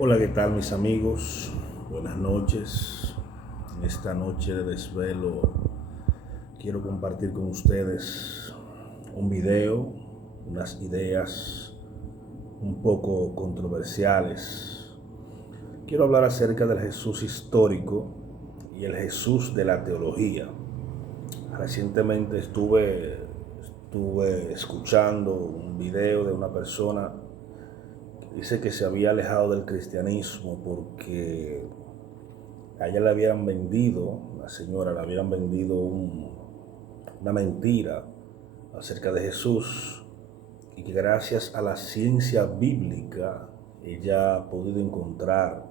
Hola, ¿qué tal mis amigos? Buenas noches. En esta noche de desvelo quiero compartir con ustedes un video, unas ideas un poco controversiales. Quiero hablar acerca del Jesús histórico y el Jesús de la teología. Recientemente estuve escuchando un video de una persona que dice que se había alejado del cristianismo porque a ella le habían vendido, la señora le habían vendido una mentira acerca de Jesús, y que gracias a la ciencia bíblica ella ha podido encontrar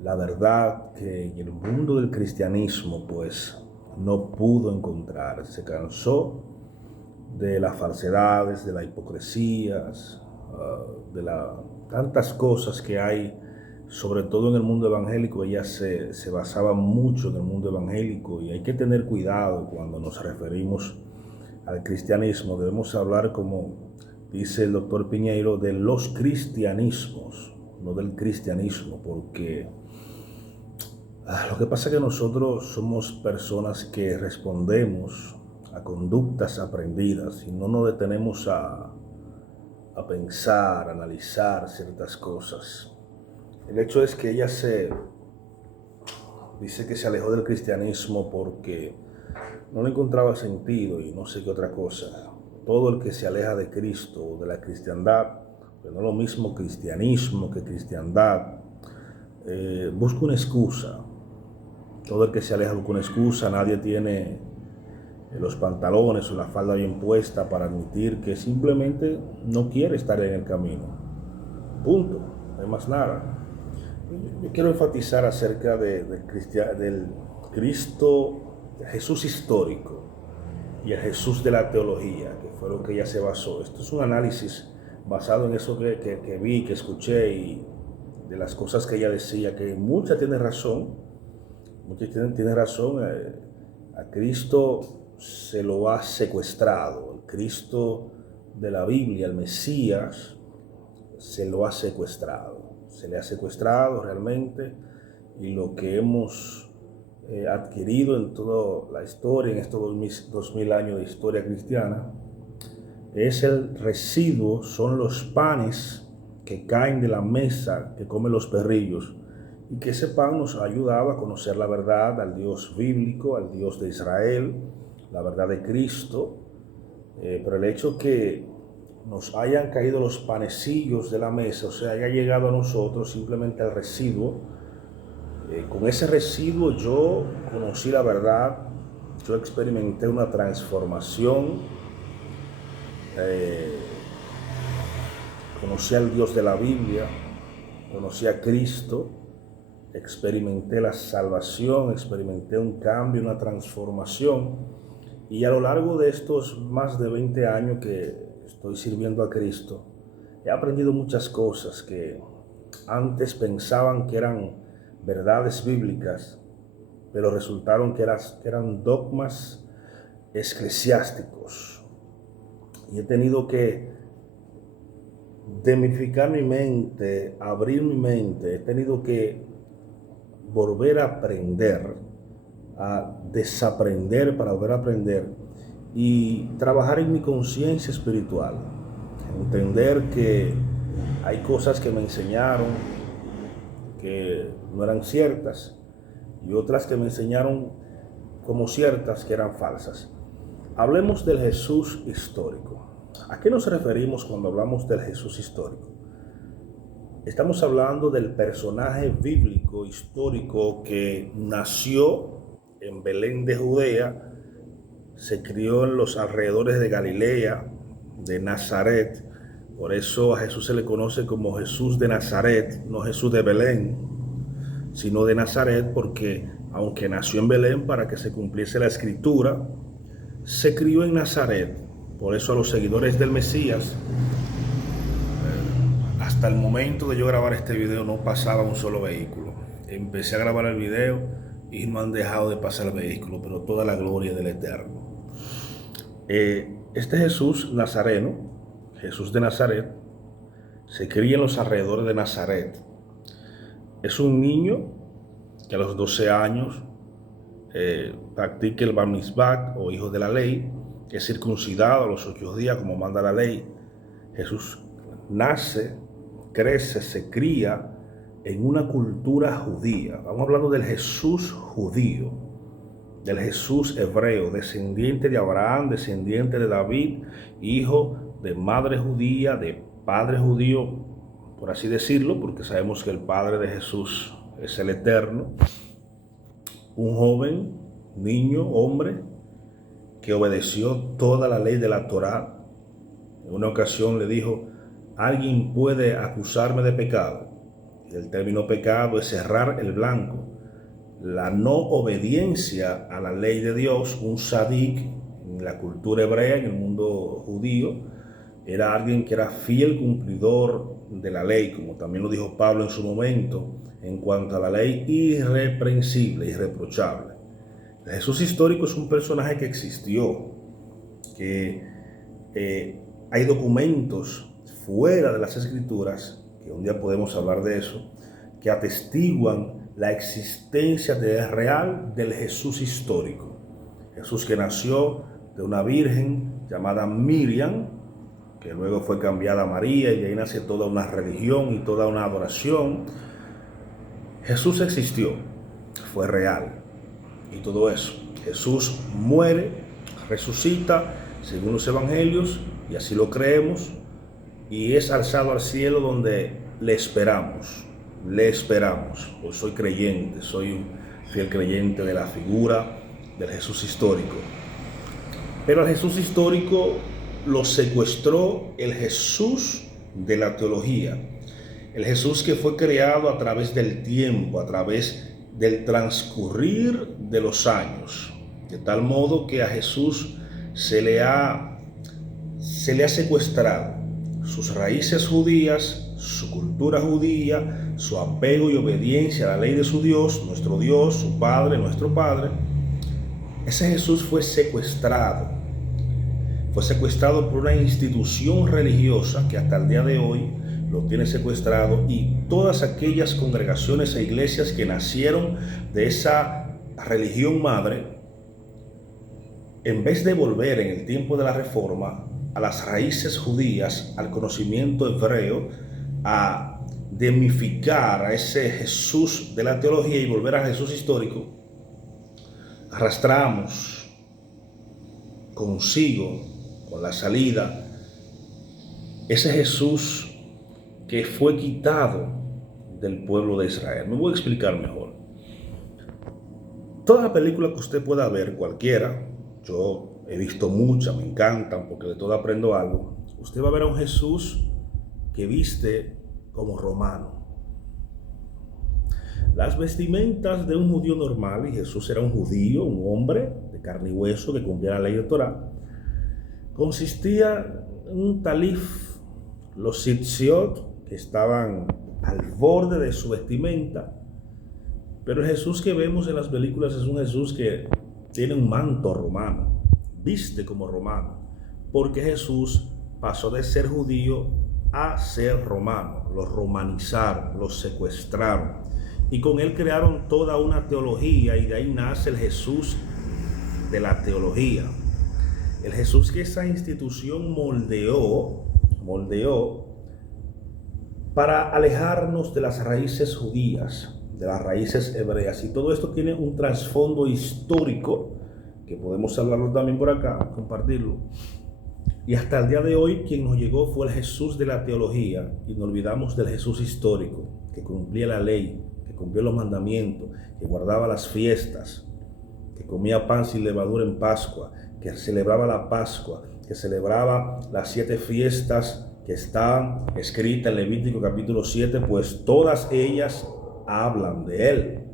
la verdad que en el mundo del cristianismo pues no pudo encontrar. Se cansó de las falsedades, de las hipocresías, de tantas cosas que hay, sobre todo en el mundo evangélico. Ella se basaba mucho en el mundo evangélico, y hay que tener cuidado cuando nos referimos al cristianismo. Debemos hablar, como dice el doctor Piñeiro, de los cristianismos, no del cristianismo, porque lo que pasa es que nosotros somos personas que respondemos a conductas aprendidas y no nos detenemos a pensar, a analizar ciertas cosas. El hecho es que ella dice que se alejó del cristianismo porque no le encontraba sentido y no sé qué otra cosa. Todo el que se aleja de Cristo o de la cristiandad, pero no es lo mismo cristianismo que cristiandad, busca una excusa. Todo el que se aleja busca una excusa. Nadie tiene los pantalones o la falda bien puesta para admitir que simplemente no quiere estar en el camino. Punto. No hay más nada. Yo quiero enfatizar acerca del Cristo, Jesús histórico y el Jesús de la teología, que fue lo que ella se basó. Esto es un análisis basado en eso que vi, que escuché, y de las cosas que ella decía, que muchas tienen razón. Muchas tienen razón. A Cristo se lo ha secuestrado. El Cristo de la Biblia, el Mesías, se lo ha secuestrado. Se le ha secuestrado realmente, y lo que hemos adquirido en toda la historia, en estos 2000 años de historia cristiana, es el residuo, son los panes que caen de la mesa que comen los perrillos, y que ese pan nos ha ayudado a conocer la verdad, al Dios bíblico, al Dios de Israel, la verdad de Cristo. Pero el hecho que nos hayan caído los panecillos de la mesa, o sea, haya llegado a nosotros simplemente el residuo, con ese residuo yo conocí la verdad, yo experimenté una transformación, eh, conocí al Dios de la Biblia, conocí a Cristo, experimenté la salvación, experimenté un cambio, una transformación. Y a lo largo de estos más de 20 años que estoy sirviendo a Cristo, he aprendido muchas cosas que antes pensaban que eran verdades bíblicas, pero resultaron que eran dogmas eclesiásticos. Y he tenido que demificar mi mente, abrir mi mente. He tenido que volver a aprender, a desaprender para volver a aprender, y trabajar en mi conciencia espiritual. Entender que hay cosas que me enseñaron que no eran ciertas, y otras que me enseñaron como ciertas que eran falsas. Hablemos del Jesús histórico. ¿A qué nos referimos cuando hablamos del Jesús histórico? Estamos hablando del personaje bíblico histórico que nació en Belén de Judea, se crió en los alrededores de Galilea, de Nazaret. Por eso a Jesús se le conoce como Jesús de Nazaret, no Jesús de Belén, sino de Nazaret, porque aunque nació en Belén para que se cumpliese la escritura, se crió en Nazaret. Por eso a los seguidores del Mesías, hasta el momento de yo grabar este video, no pasaba un solo vehículo. Empecé a grabar el video y no han dejado de pasar el vehículo, pero toda la gloria del Eterno. Este Jesús nazareno, Jesús de Nazaret, se cría en los alrededores de Nazaret. es un niño que a los 12 años practique el Bar Mitzvah o hijo de la ley, que es circuncidado a los 8 días como manda la ley. Jesús nace, crece, se cría en una cultura judía. Estamos hablando del Jesús judío, del Jesús hebreo, descendiente de Abraham, descendiente de David, hijo de madre judía, de padre judío, por así decirlo, porque sabemos que el padre de Jesús es el Eterno. Un joven, niño, hombre, que obedeció toda la ley de la Torá. En una ocasión le dijo: ¿alguien puede acusarme de pecado? Y el término pecado es cerrar el blanco. La no obediencia a la ley de Dios. Un sadik en la cultura hebrea, en el mundo judío, era alguien que era fiel cumplidor de la ley, como también lo dijo Pablo en su momento, en cuanto a la ley, irreprensible, irreprochable. El Jesús histórico es un personaje que existió, que hay documentos fuera de las Escrituras, que un día podemos hablar de eso, que atestiguan la existencia real del Jesús histórico. Jesús que nació de una virgen llamada Miriam, que luego fue cambiada a María, y ahí nace toda una religión y toda una adoración. Jesús existió, fue real, y todo eso. Jesús muere, resucita, según los evangelios, y así lo creemos, y es alzado al cielo, donde le esperamos. Pues soy creyente, soy un fiel creyente de la figura del Jesús histórico. Pero al Jesús histórico lo secuestró el Jesús de la teología, el Jesús que fue creado a través del tiempo, a través del transcurrir de los años, de tal modo que a Jesús se le ha secuestrado sus raíces judías, su cultura judía, su apego y obediencia a la ley de su Dios, su Padre, nuestro Padre. Ese Jesús fue secuestrado por una institución religiosa que hasta el día de hoy lo tiene secuestrado, y todas aquellas congregaciones e iglesias que nacieron de esa religión madre, en vez de volver en el tiempo de la Reforma a las raíces judías, al conocimiento hebreo, a demificar a ese Jesús de la teología y volver al Jesús histórico, arrastramos consigo, con la salida, ese Jesús que fue quitado del pueblo de Israel. Me voy a explicar mejor. Toda la película que usted pueda ver, cualquiera, yo he visto muchas, me encantan, porque de todo aprendo algo. Usted va a ver a un Jesús que viste como romano. Las vestimentas de un judío normal, y Jesús era un judío, un hombre de carne y hueso que cumplía la ley de Torá, consistía en un talif, los tzitziot, que estaban al borde de su vestimenta. Pero el Jesús que vemos en las películas es un Jesús que tiene un manto romano, viste como romano, porque Jesús pasó de ser judío a ser romano. Los romanizaron, los secuestraron, y con él crearon toda una teología, y de ahí nace el Jesús de la teología. El Jesús que esa institución moldeó para alejarnos de las raíces judías, de las raíces hebreas. Y todo esto tiene un trasfondo histórico que podemos hablarlo también por acá, compartirlo. Y hasta el día de hoy quien nos llegó fue el Jesús de la teología, y nos olvidamos del Jesús histórico, que cumplía la ley, que cumplía los mandamientos, que guardaba las fiestas, que comía pan sin levadura en Pascua, que celebraba la Pascua, que celebraba las 7 fiestas que están escritas en Levítico capítulo 7, pues todas ellas hablan de él.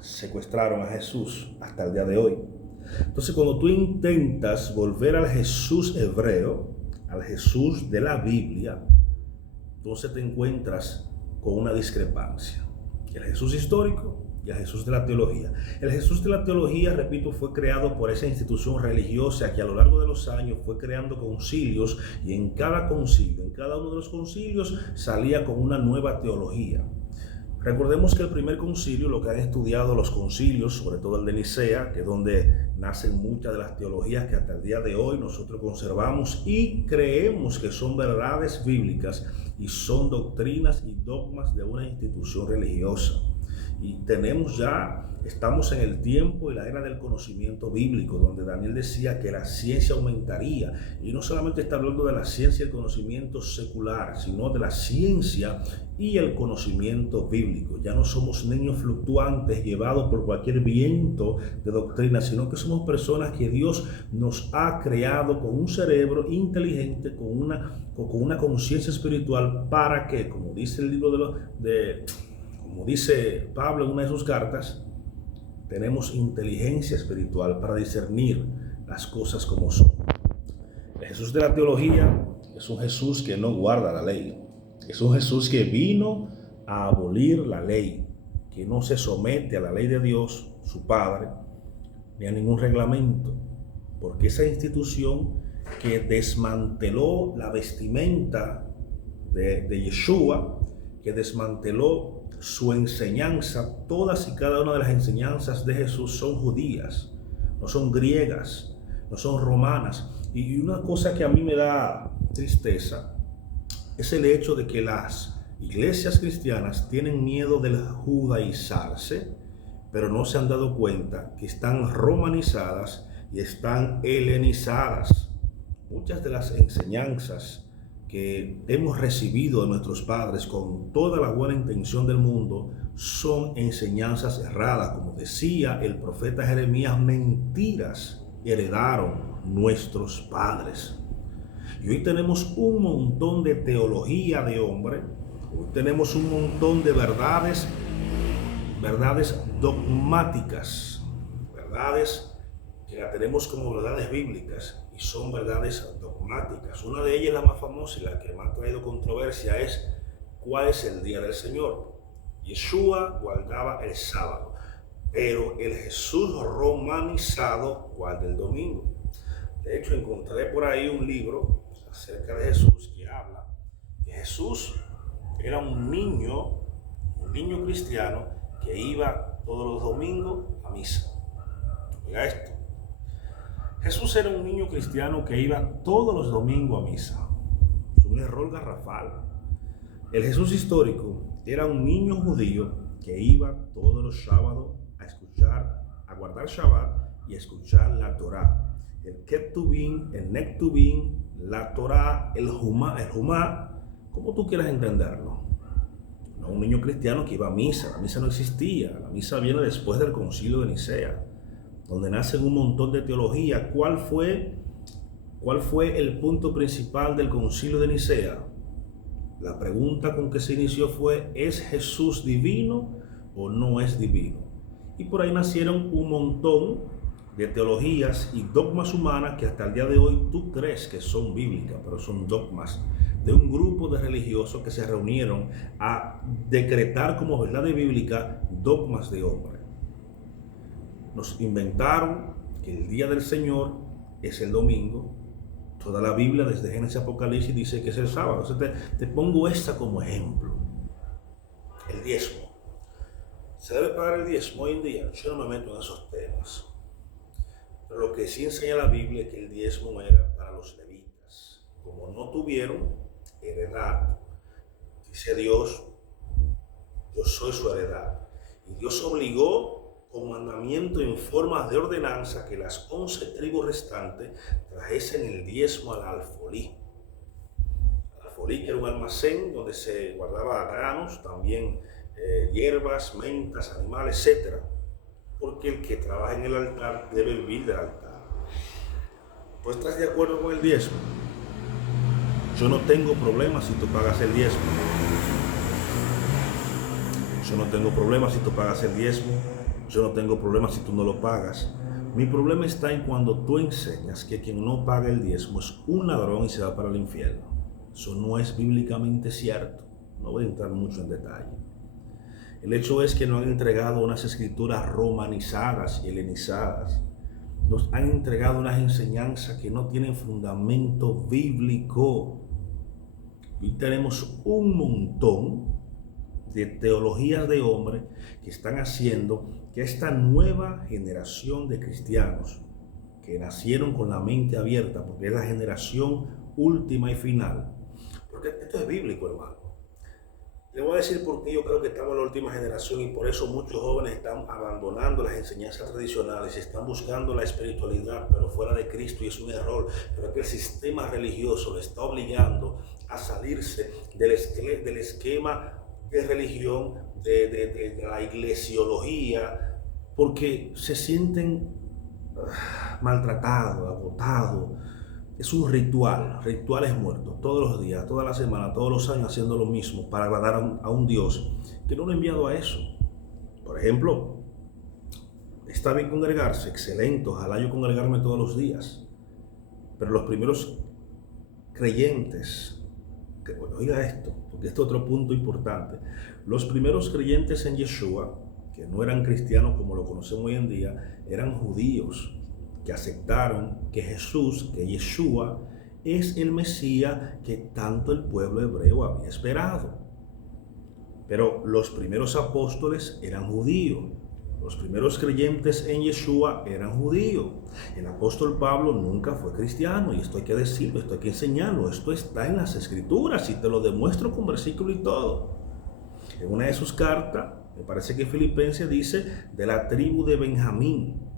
Secuestraron a Jesús hasta el día de hoy. Entonces, cuando tú intentas volver al Jesús hebreo, al Jesús de la Biblia, entonces te encuentras con una discrepancia. El Jesús histórico y el Jesús de la teología. El Jesús de la teología, repito, fue creado por esa institución religiosa que a lo largo de los años fue creando concilios, y en cada concilio, en cada uno de los concilios, salía con una nueva teología. Recordemos que el primer concilio, lo que han estudiado los concilios, sobre todo el de Nicea, que es donde nacen muchas de las teologías que hasta el día de hoy nosotros conservamos y creemos que son verdades bíblicas y son doctrinas y dogmas de una institución religiosa. Y estamos en el tiempo y la era del conocimiento bíblico, donde Daniel decía que la ciencia aumentaría. Y no solamente está hablando de la ciencia y el conocimiento secular, sino de la ciencia y el conocimiento bíblico. Ya no somos niños fluctuantes llevados por cualquier viento de doctrina, sino que somos personas que Dios nos ha creado con un cerebro inteligente, con una conciencia espiritual, para que, como dice el libro como dice Pablo en una de sus cartas, tenemos inteligencia espiritual para discernir las cosas como son. El Jesús de la teología es un Jesús que no guarda la ley. Es un Jesús que vino a abolir la ley, que no se somete a la ley de Dios, su Padre, ni a ningún reglamento, porque esa institución que desmanteló la vestimenta de Yeshua, que desmanteló su enseñanza, todas y cada una de las enseñanzas de Jesús son judías, no son griegas, no son romanas. Y una cosa que a mí me da tristeza es el hecho de que las iglesias cristianas tienen miedo del judaizarse, pero no se han dado cuenta que están romanizadas y están helenizadas. Muchas de las enseñanzas que hemos recibido de nuestros padres con toda la buena intención del mundo son enseñanzas erradas. Como decía el profeta Jeremías, mentiras heredaron nuestros padres. Y hoy tenemos un montón de teología de hombre, hoy tenemos un montón de verdades dogmáticas, verdades que las tenemos como verdades bíblicas y son verdades dogmáticas. Una de ellas, la más famosa y la que más ha traído controversia, es ¿cuál es el día del Señor? Yeshua guardaba el sábado, pero el Jesús romanizado guarda el domingo. De hecho, encontré por ahí un libro acerca de Jesús que habla que Jesús era un niño cristiano que iba todos los domingos a misa. Oiga esto. Jesús era un niño cristiano que iba todos los domingos a misa. Es un error garrafal. El Jesús histórico era un niño judío que iba todos los sábados a guardar Shabbat y a escuchar la Torá. El Ketubim, el Nektubim, la Torá, el Jumá, como tú quieras entenderlo. No un niño cristiano que iba a misa. La misa no existía. La misa viene después del concilio de Nicea, donde nacen un montón de teología. ¿Cuál fue el punto principal del concilio de Nicea? La pregunta con que se inició fue: ¿es Jesús divino o no es divino? Y por ahí nacieron un montón de teologías y dogmas humanas que hasta el día de hoy tú crees que son bíblicas, pero son dogmas de un grupo de religiosos que se reunieron a decretar como verdad bíblica dogmas de hombre. Nos inventaron que el día del Señor es el domingo. Toda la Biblia, desde Génesis a Apocalipsis, dice que es el sábado. Entonces te pongo esta como ejemplo. El diezmo. ¿Se debe pagar el diezmo hoy en día? Yo no me meto en esos temas. Pero lo que sí enseña la Biblia es que el diezmo era para los levitas. Como no tuvieron heredad, dice Dios, yo soy su heredad. Y Dios obligó con mandamiento en forma de ordenanza que las 11 tribus restantes trajesen el diezmo al alfolí. El alfolí, que era un almacén donde se guardaba granos, también hierbas, mentas, animales, etc. Porque el que trabaja en el altar debe vivir del altar. ¿Tú estás de acuerdo con el diezmo? Yo no tengo problema si tú pagas el diezmo. Yo no tengo problema si tú pagas el diezmo. Yo no tengo problema si tú no lo pagas. Mi problema está en cuando tú enseñas que quien no paga el diezmo es un ladrón y se va para el infierno. Eso no es bíblicamente cierto. No voy a entrar mucho en detalle. El hecho es que nos han entregado unas escrituras romanizadas y helenizadas. Nos han entregado unas enseñanzas que no tienen fundamento bíblico. Y tenemos un montón de teologías de hombre que están haciendo que esta nueva generación de cristianos que nacieron con la mente abierta, porque es la generación última y final, porque esto es bíblico, hermano. Le voy a decir por qué yo creo que estamos en la última generación y por eso muchos jóvenes están abandonando las enseñanzas tradicionales y están buscando la espiritualidad, pero fuera de Cristo, y es un error. Pero es que el sistema religioso le está obligando a salirse del esquema de religión, de la iglesiología, porque se sienten maltratados, agotados. Es un rituales muertos, todos los días, toda la semana, todos los años haciendo lo mismo para agradar a un Dios que no lo ha enviado a eso. Por ejemplo, está bien congregarse, excelente, ojalá yo congregarme todos los días, pero los primeros creyentes, oiga esto, porque este es otro punto importante, los primeros creyentes en Yeshua, que no eran cristianos como lo conocemos hoy en día, eran judíos, que aceptaron que Jesús, que Yeshua, es el Mesías que tanto el pueblo hebreo había esperado. Pero los primeros apóstoles eran judíos. Los primeros creyentes en Yeshua eran judíos. El apóstol Pablo nunca fue cristiano, y esto hay que decirlo, esto hay que enseñarlo. Esto está en las Escrituras y te lo demuestro con versículo y todo. En una de sus cartas, me parece que Filipenses dice, de la tribu de Benjamín,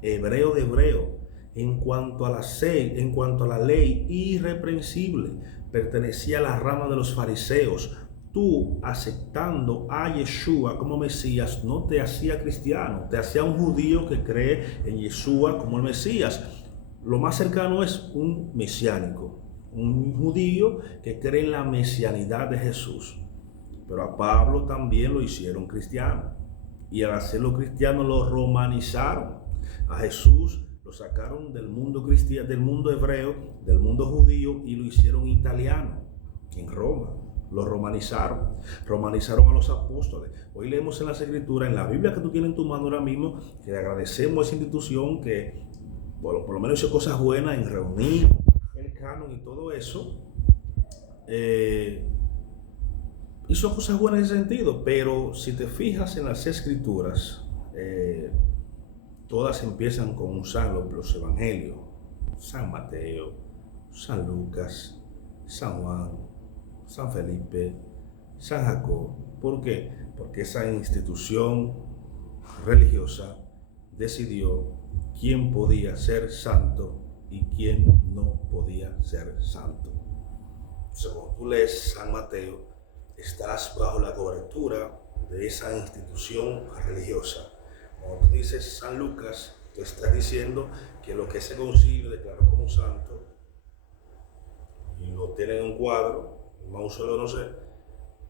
hebreo de hebreo, en cuanto a la ley irreprensible, pertenecía a la rama de los fariseos. Tú, aceptando a Yeshua como Mesías, no te hacía cristiano, te hacía un judío que cree en Yeshua como el Mesías. Lo más cercano es un mesiánico, un judío que cree en la mesianidad de Jesús. Pero a Pablo también lo hicieron cristiano, y al hacerlo cristiano lo romanizaron. A Jesús lo sacaron del mundo cristiano, del mundo hebreo, del mundo judío, y lo hicieron italiano en Roma. Lo romanizaron a los apóstoles. Hoy leemos en las Escrituras, en la Biblia que tú tienes en tu mano ahora mismo, que le agradecemos a esa institución que por lo menos hizo cosas buenas en reunir el canon y todo eso. Hizo cosas buenas en ese sentido, pero si te fijas en las Escrituras, todas empiezan con un San, los evangelios: San Mateo, San Lucas, San Juan, San Felipe, San Jacob. ¿Por qué? Porque esa institución religiosa decidió quién podía ser santo y quién no podía ser santo. Entonces, cuando tú lees San Mateo, estás bajo la cobertura de esa institución religiosa. Cuando tú dices San Lucas, tú estás diciendo que lo que ese concilio declaró como santo, y lo tienen en un cuadro, un mausoleo, no sé,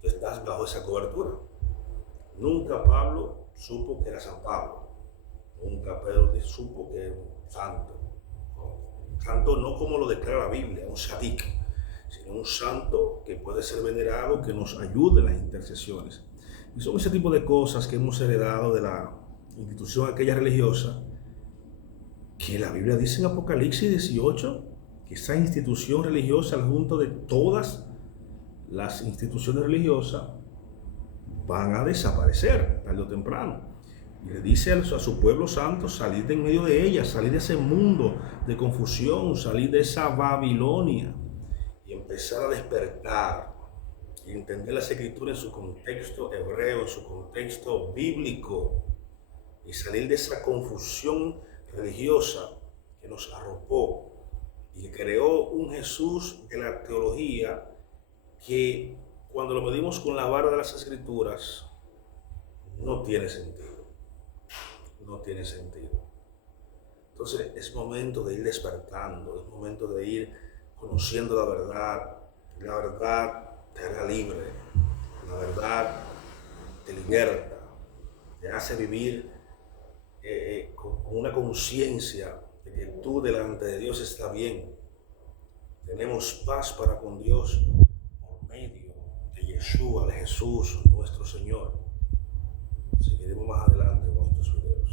tú estás bajo esa cobertura. Nunca Pablo supo que era San Pablo. Nunca Pedro supo que era un santo. Santo no como lo declara la Biblia, un sadik, sino un santo que puede ser venerado, que nos ayude en las intercesiones. Y son ese tipo de cosas que hemos heredado de la institución aquella religiosa, que la Biblia dice en Apocalipsis 18, que esa institución religiosa, al junto de todas las instituciones religiosas, van a desaparecer tarde o temprano. Y le dice a su pueblo santo salir de en medio de ella, salir de ese mundo de confusión, salir de esa Babilonia y empezar a despertar y entender las Escrituras en su contexto hebreo, en su contexto bíblico, y salir de esa confusión religiosa que nos arropó y que creó un Jesús de la teología que, cuando lo medimos con la vara de las Escrituras, no tiene sentido. No tiene sentido. Entonces es momento de ir despertando, es momento de ir conociendo la verdad. La verdad te hará libre, la verdad te liberta, te hace vivir con una conciencia de que tú delante de Dios está bien. Tenemos paz para con Dios por medio de Yeshua, de Jesús, nuestro Señor. Seguiremos más adelante con estos videos.